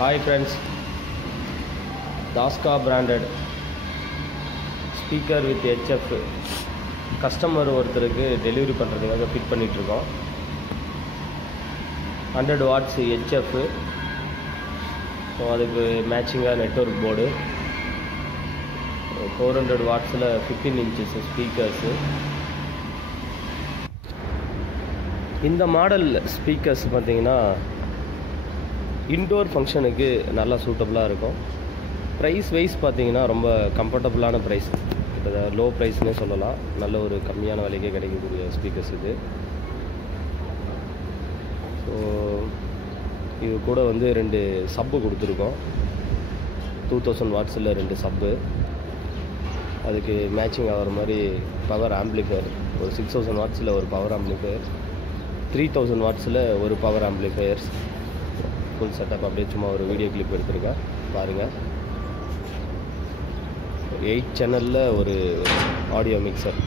Hi friends, Daska branded speaker with HF customer ஒருத்தருக்கு delivery பண்ணுறதுக்காக fit பண்ணிகிட்ருக்கோம். 100 watts HF. So அதுக்கு மேட்சிங்காக network board, 400 watts 15 inches speakers. இந்த மாடல் ஸ்பீக்கர்ஸ் பார்த்திங்கன்னா இன்டோர் ஃபங்க்ஷனுக்கு நல்லா சூட்டபுளாக இருக்கும். ப்ரைஸ் வைஸ் பார்த்திங்கன்னா ரொம்ப கம்ஃபர்டபுளான ப்ரைஸ், இப்போ லோ ப்ரைஸ்னே சொல்லலாம். நல்ல ஒரு கம்மியான விலைக்கே கிடைக்கக்கூடிய ஸ்பீக்கர்ஸ் இது. ஸோ இது கூட வந்து 2 சப்பு கொடுத்துருக்கோம். 2000 watts 2 சப்பு. அதுக்கு மேட்சிங் ஆகிற மாதிரி பவர் ஆம்ப்ளிஃபையர், ஒரு 6000 watts ஒரு பவர் ஆம்ப்ளிஃபையர், 3000 watts ஒரு பவர் ஆம்ப்ளிஃபையர்ஸ். ஃபுல் செட்டப் அப்படியே சும்மா ஒரு வீடியோ கிளிப் எடுத்துருக்கேன் பாருங்கள். 8 சேனலில் ஒரு ஆடியோ மிக்சர்.